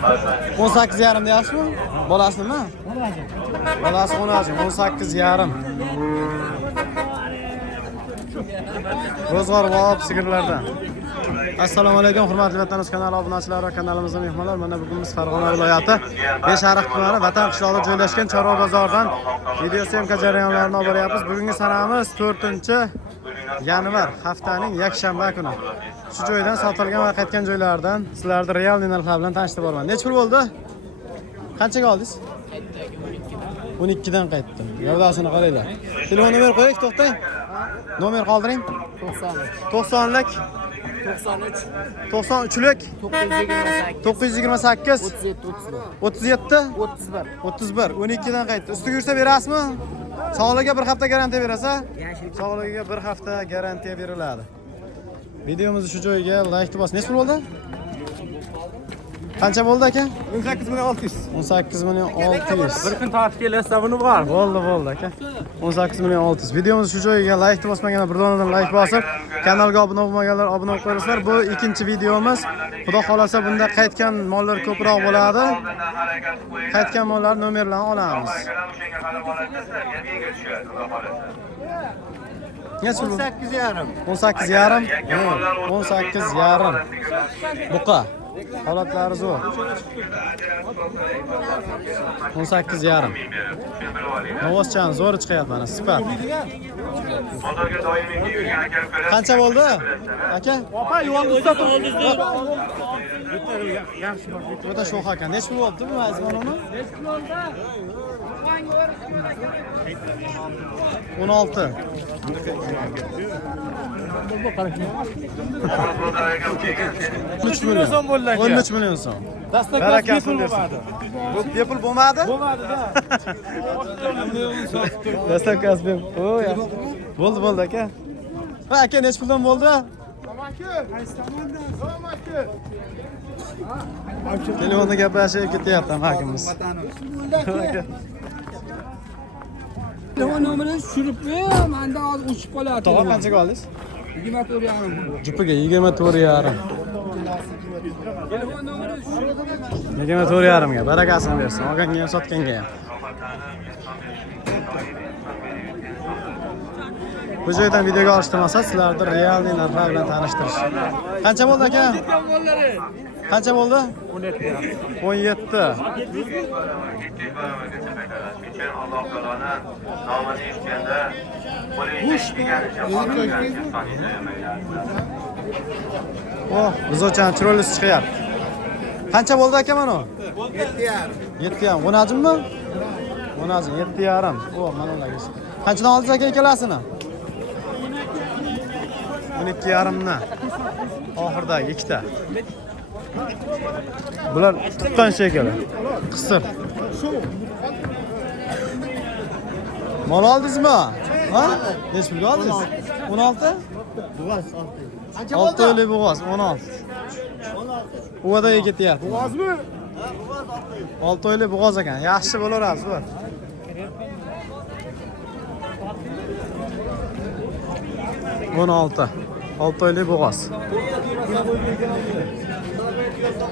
18,5 deyapsizmi? Bolasimi? Bolasi 18,5. Ro'zg'or va sigirlardan. Assalomu alaykum hurmatli vatandosh kanali obunachilari va kanalimizning mehmonlar. Mana bugun biz Farg'ona viloyati Beshariq tumani Vatan qishlog'ida joylashgan Chorva bozoridan video syomka jarayonlarini olib boryapmiz. Bugungi sanamiz 4-yanvar, haftaning yakshanba kuni. Shu joydan sotilgan va qaytgan joylardan sizlarni real narxlar bilan tanishtirib boraman. Necha pul bo'ldi? Qanchaga oldingiz? 12 dan qaytdim. Gavdasini qaranglar. Telefon nomer qo'ying, to'xtang. Nomer qoldiring. 90lik 93lik 928 37 31 12 dan qaytdi. Ustiga yursa berasizmi? Sog'ligiga bir hafta garantiya berasa? Sog'ligiga bir hafta garantiya beriladi. Videomizni shu joyga like bosing. Necha pul bo'ldi? Qancha bo'ldi aka? 18,600. 18,600. Bir kun tortib kelsa buni bor. Bo'ldi aka. 18,600. Videomizni shu joyiga like bosmaganlar bir donadan like bosib, kanalga obuna bo'lmaganlar obuna bo'lib qo'yinglar. Bu ikkinchi videomiz. Xudo xolasa bunda qaytgan mollar ko'proq bo'ladi. Qaytgan mollar nomerlarini olamiz. Necha pul? 18,5. 18,5. Buqa. Holatlari zo'r. 18,5. Novoschan zo'r chiqyapti mana, sifat. Qancha bo'ldi? Aka? Opa, yo'lni uzatib. O'ta sho'x ekan. Necha pul bo'ldi bu mazmun uni? 16. 13 million so'm bo'ldi aka. 13 million so'm. Barakatli bo'lsin. Bu bepul bo'lmadi? Bo'lmadi-da. Dastlabki bo'ldi aka. Va aka necha puldan bo'ldi? Telefonda gaplashib ketyapti hakimiz. Telefon nomerini tushirib qo'y, menda hozir o'chib qoladi. To'g'ri qanchaga oldingiz? 24,5. Jupiga 24,5. Telefon nomerini tushirib 24,5 ga barakasini bersin. Olganga ham sotganga ham. Bu joydan videoga olishtirmasa sizlarni real narxlar bilan tanishtirish. Qancha bo'ldi aka? Qancha bo'ldi? 17. Alloh taolani nomini eshitganda Oh, bizochan chiroyli chiqyapti. Qancha bo'ldi aka mana? 7,5. O'najimmi? O'najim 7,5. Oh, mana ularga. Qanchadan oldingiz aka ikkalasini? 12,5 dan. Oxirdagi ikkita. Bular tuqqan shekilli. Qisir. Mol oldingizmi? Ha? Necha pulga oldingiz? 16? Bo'g'oz 6. 6 oylik bo'g'oz 16. Uvadaga ketyapti. Bo'g'ozmi? 6 oylik bo'g'oz ekan. Yaxshi bo'laveradi bu. O'n 6 oylik bo'g'oz.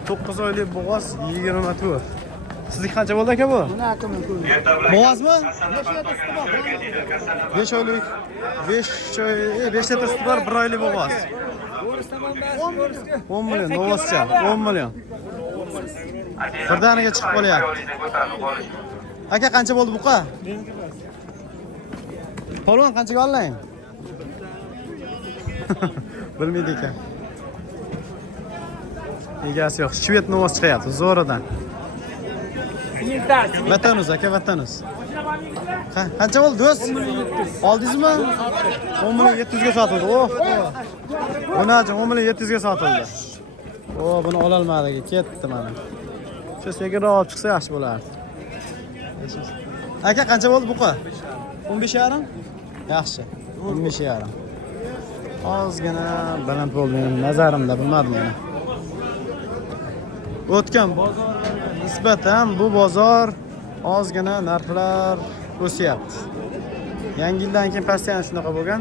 9 oylik bo'g'oz 24. Sizlik qancha bo'ldi aka bu? Bo'g'ozmi? 5 oylik 5 litr suti bor, 1 oylik bo'g'oz. 10 million, Novoscha, 10 million. Birdaniga chiqib qolyapti. Aka qancha bo'ldi buqa? Polvon qanchaga oling? Bilmaydi ekan. Egasi yo'q. Shved novos chiqyapti zo'ridan. Vatanimiz aka, vatanimiz. Qancha bo'ldi do'st? Oldingizmi? 10,700 ga sotildi. Oh. Bunajim 10,700 ga sotildi. Oh, buni ola olmadik, ketdi mana. Shu sekinroq olib chiqsa yaxshi bo'lardi. Aka qancha bo'ldi buqa? 15,5? Yaxshi. 15,5. Ozgina baland bo'ldi mening nazarimda, bilmadim yana. O'tgan bozorga nisbatan bu bozor ozgina narxlar o'syapti. Yangi yildan keyin pastdan shunaqa bo'lgan.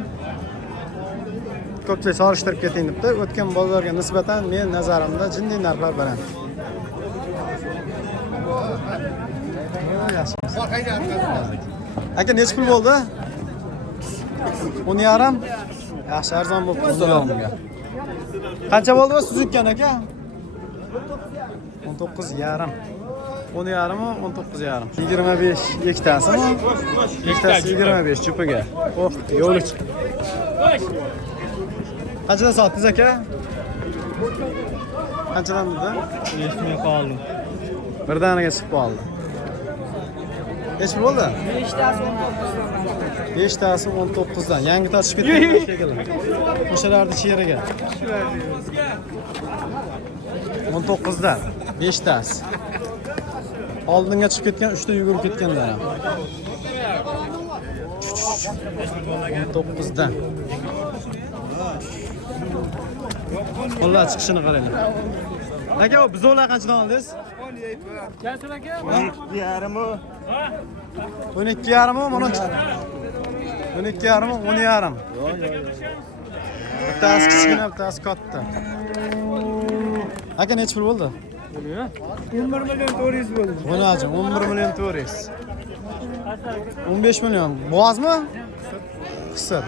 Ko'pchilik solishtirib keting debdi. O'tgan bozorga nisbatan men nazarimda jinniy narxlar baland. yaxshimiz. Aka necha pul bo'ldi? 10,5. Yaxshi arzon bo'libdi salomga. Qancha bo'ldi va suzukkan aka? 19,5. 10,5 mi? 19,5. 25 ikkitasimi? Ikkitasi 25 chupiga. Oh, yo'li chiqdi. Qanchadan sotdingiz aka? Qanchadan dedi? Eshitmay qoldim. Birdaniga chiqib qoldi. Necha bo'ldi? 5tasi 19dan. Yangi tashib ketgan. O'shalarni cheriga. 19dan 5tasi. Oldinga chiqib ketgan, 3ta yugurib ketganlar ham. 19dan. Qo'llar chiqishini qaranglar. Aka, biz o'lar qanchadan oldingiz? 12,5 mi? Mana 12,5 mi? 10,5. Bittasi kichkina, bittasi katta. Aka necha pul bo'ldi? 11,400,000 bo'ldi. Bunajim 11,400,000. 15 million. Bo'g'azmi? Qisir.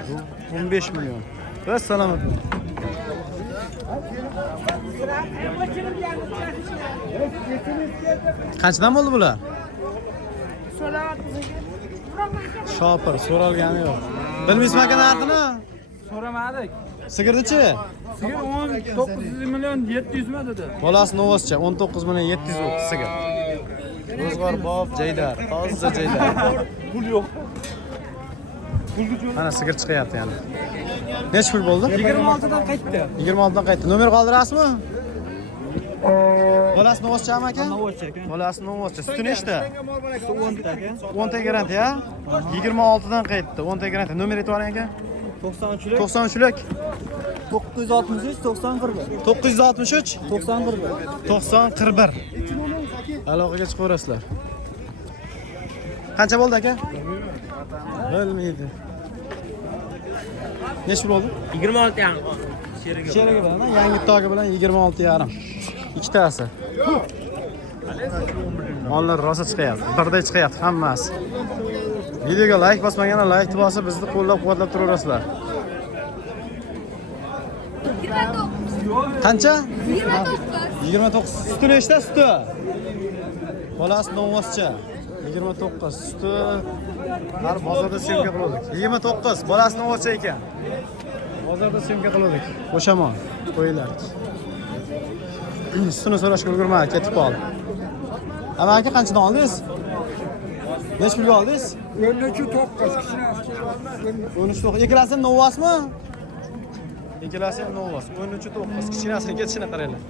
15 million. Biz salomat. Qanchadan bo'ldi bular? Shopir, so'ralgani yo'q. Bilmaysizmi aka narxini? So'ramadik. Sigirnichi? Sigir 19 million 700 mi dedi? Bolasi Novoscha 19 million 700 bo'ldi sigir. Ro'zg'or bob, jaydar, toza jaydar. Pul yo'q. Mana sigir chiqyapti yana. Necha pul bo'ldi? 26dan qaytdi. 26dan qaytdi. Nomer qoldirasizmi? Bolasi Novoschami aka? Novoscha aka. Bolasi Novoscha. Suti nechta? 10 ta aka. 10 ta garantiya? 26dan qaytdi. 10 ta garantiya. Nomer aytib oling aka. 93lik. 93lik. 963 9041. 963 9041. 9041. Aloqaga chiqaverasizlar. Qancha bo'ldi aka? Bilmaydi. Necha pul bo'ldi? 26 yarim. Sherigi bilan, yangi togi bilan 26,5. Ikkitasi. Mollar rosa chiqyapti. Birday chiqyapti hammasi. Videoga like bosmaganlar like bosib bizni qo'llab-quvvatlab turaverasizlar. 29. Qancha? 29. 29. Suti nechta suti? Bolasi Novoscha. 29 suti. Har bozorda syomka qildik. 29 bolasi Novoscha ekan. Bozorda syomka qildik. O'shamon qo'ylardik. Sutini so'rashga ulgurmadi, ketib qoldi. Ana aka qanchadan oldingiz? Necha pulga oldingiz? 13,9. Ikkalasi Novosmi? Ikkalasi Novos. 13,9. Kichinasini ketishini qaranglar.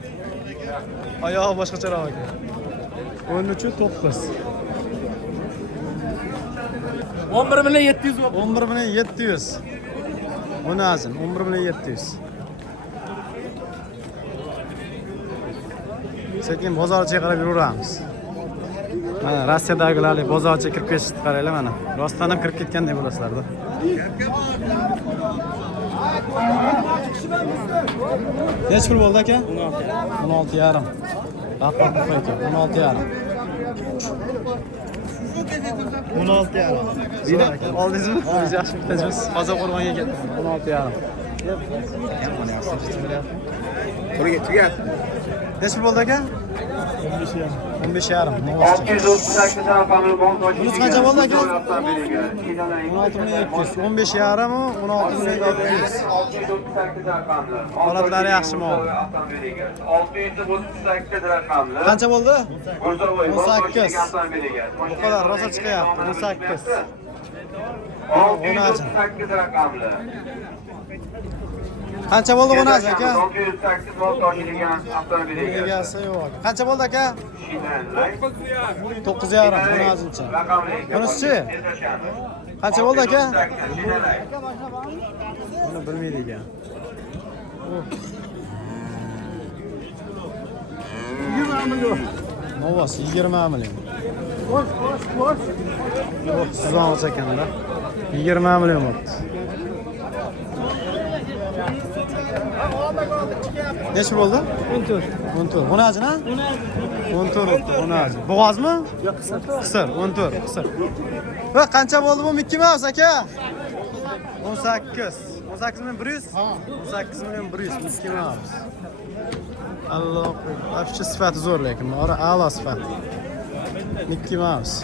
Oyog'i boshqacharoq ekan. 13,9. 11 million 700 bo'ldi. 11 million 700. Bunazin 11 million 700. Sekin bozorchiga qarab yuraveramiz. Mana Rossiyadagilarning bozorchiga kirib ketishni qaranglar mana. Rostdan ham kirib ketgandek bo'lasizlar-da. Necha pul bo'ldi aka? 16,5. Rahmat aka, 16,5. 16,5. Oldingizmi? Biz yaxshi bitajmiz. Hozir qo'rg'onga ketdim. 16,5. Qo'liga tugat. Necha pul bo'ldi aka? 15,5. 638 raqamli bozor. Bunisi qancha bo'ldi aka? 16,700. 15,5 mi? 16,700. 638 raqamli. Holatlari yaxshimi? 638 raqamli. Qancha bo'ldi? 18. Bu kadar rosa chiqyapti. 18. 638 raqamli. Qancha bo'ldi bunasi aka? 608 motor degan avtomobil egasi. Egasi yo'q. Qancha bo'ldi aka? 9,5 bunasicha. Bunisi-chi? Qancha bo'ldi aka? Buni bilmaydi ekan. Novos 20 million. Yo'q, sizdan olsa ekanda. 20 million bo'ldi. Necha bo'ldi? 14. 14. O'naji na? 14. O'naji. Bo'g'ozmi? Yo'q, qisir. 14, qisir. Va qancha bo'ldi bu Mickey Mouse aka? 18. 18 million 100? Ha. 18 million 100 Mickey Mouse. Alloh, afchi sifati zo'r lekin, a'lo sifat. Mickey Mouse.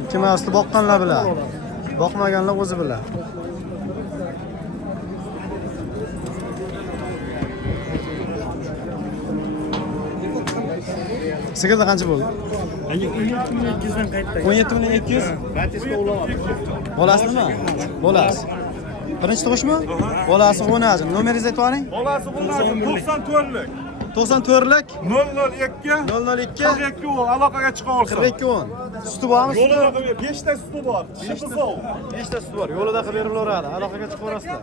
Mickey Mouse'ni boqqanlar bilan. Boqmaganlar o'zi bilan. Sigirda qancha bo'ldi? 17.200 dan qaytdi. 17.200. Batiska uloq. Bolasimi? Bolasi. Birinchi tug'ishmi? Bolasi o'naji. Nomeringizni aytib oling. Bolasi bo'ladi 94lik. 94lik 002 002 42 aloqaga chiqa olsin. 42 10. Suti bormi? Yo'lida 5 ta suti bor. Shipi sovuq. 5 ta suti bor. Yo'lida qilib berilaveradi. Aloqaga chiqaverasizlar.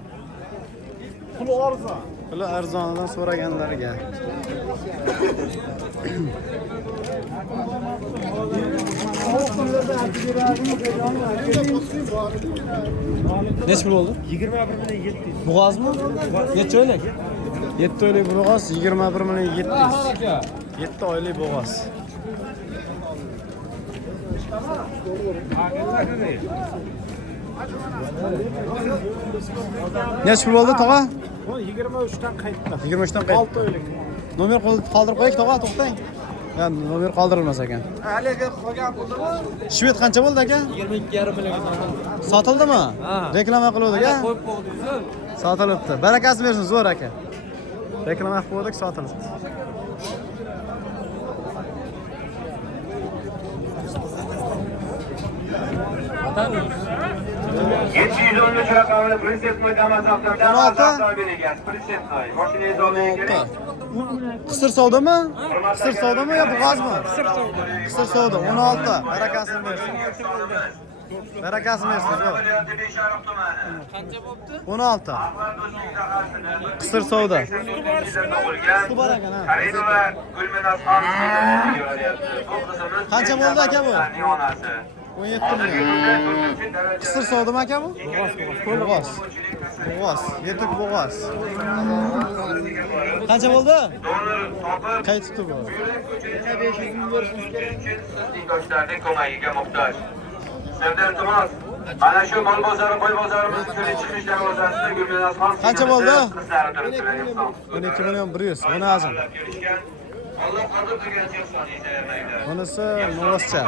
Puli arzon. Puli arzonidan so'raganlarga. Necha pul bo'ldi? 21 million 700. Bo'g'ozmi? Necha oylik? 7 oylik bo'g'oz 21 million 700. 7 oylik bo'g'oz. Necha pul bo'ldi tog'a? 23 dan qaytdi. 23 dan qaytdi. 6 oylik. Nomer qoldirib qo'ying tog'a, to'xtang. Ya nomer qoldirilmas ekan. Haligi qolgan pulni Shved qancha bo'ldi aka? 22,5 million. Sotildimi? Ha. Reklama qiluvdik-a? Qo'yib qo'ydingiz. Sotilibdi. Barakasi bersin, zo'r aka. Reklama qilib qo'ydik, sotilibdi. Yetti yüz on üç rakamlı Princess Damas avtomobil egasi. Princess mashinangiz olmaya kerak. Qisir savdami? Qisir savdami yo bo'g'ozmi? Qisir savdo 16. Barakasini bersin. Barakasini bersin, zo'r. Viloyati Beshariq tumani. Qancha bo'pti? 16. Ahmad Do'stlik dahasida. Qisir savdo. Tug'ilgan. Suv bor ekan, ha. Karimova Gulminaz xonimning yo'lyapti. Bu qizimiz Qancha bo'ldi aka bu? onasi. 17 million. Qisir savdami aka bu? Bo'g'oz. Bo'g'oz. Yetuk bo'g'oz. Qancha bo'ldi? Donor topib Qaytibdi bu. 500 ming berishimiz kerak. Sizning yoshlarning ko'magiga muhtoj. Sizlardan iltimos, mana shu mol bozori, qo'y bozorimiz uchun chiqish darvozasida Gulminaz xon Qancha bo'ldi? Qizlari turibdilar. 12 million 100. Buni azim. Allah qadr qilgan inson yetarmaydi. Bunisi novoscha.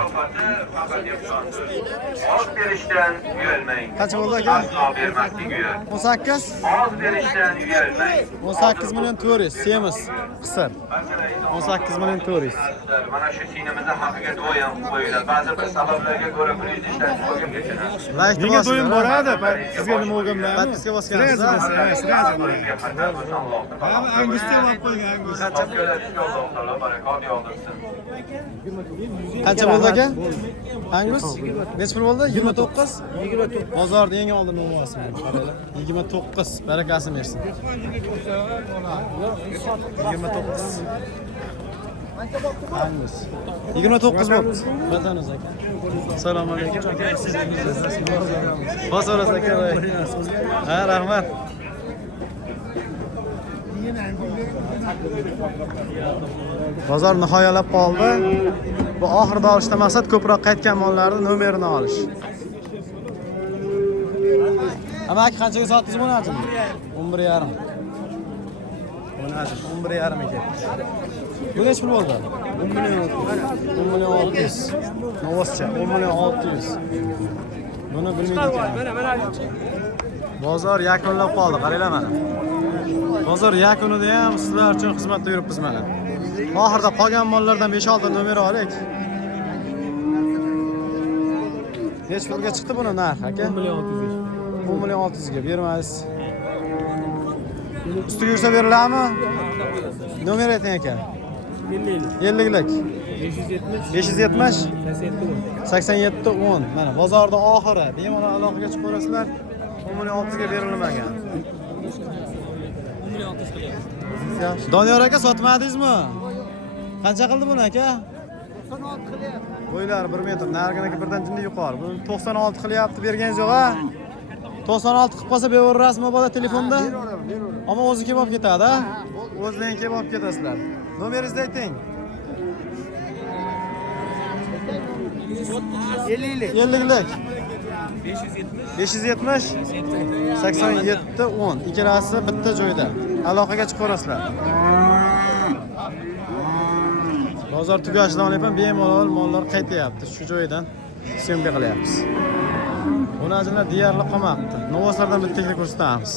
Oz berishdan uyalmang. Qancha bo'ldi aka? Aslo bermaslik uyal. 18. Oz berishdan uyalmang. 18 million 400. Semiz. Qisir. 18 million 400. Mana shu sinimizda haqiga duo ham qo'yiladi. Ba'zi bir sabablarga ko'ra pul ishdan chiqib ketadi. Like Nega do'yim boradi? Sizga nima bo'lganlarmi? Podpiska bosgansiz. Angusga olib qo'ygan Angus. Qancha bo'ldi aka? Angus? Necha pul bo'ldi? 29. 29. Bozorda eng oldin novasi. Qaranglar. 29. Barakasini bersin. 29. Angus. 29 bo'ldi. Vatanimiz aka. Assalomu alaykum aka. Bozor aka. Ha, rahmat. Bozor nihoyalab qoldi. Bu oxirida olishda maqsad ko'proq qaytgan mollarni nomerini olish. Amaki qanchaga sotdingiz buni ajim? 11,5. Buni ajim 11,5 ekan. Bu necha pul bo'ldi? 10 million 600. Novoscha 10 million 600. Buni bilmaydi. Bozor yakunlab qoldi, qaranglar mana. Bozor yakunida ham sizlar uchun xizmatda yuribmiz mana. Oxirida qolgan mollardan 5-6 nomer olik. Necha pulga chiqdi buni narxi aka? 10 million 600. 10 million 600 ga bermaysiz. Ustiga yursa beriladimi? Nomer ayting aka. 50lik. 570 87 10. Mana bozorda oxiri. Bemalol aloqaga chiqaverasizlar. 10 million 600 ga berilmagan. Doniyor aka sotmadingizmi? Qancha qildi buni aka? 96 qilyapti. Bo'ylari 1 metr, narginiki birdan jinni yuqori. Buni 96 qilyapti, berganingiz yo'q a? 96 qilib qolsa beraverasizmi bola telefonda? Ammo o'zi kim olib ketadi a? o'zlaring kelib olib ketasizlar. Nomeringizni ayting. 50lik. 570 87 10. Ikkalasi bitta joyda. Aloqaga chiqaverasizlar. Bozor tugashidan olyapman, bemalol mollar qaytyapti. Shu joydan syomka qilyapmiz. Buni ajinlar deyarli qolmabdi. Novoslardan bittaga ko'rsatamiz.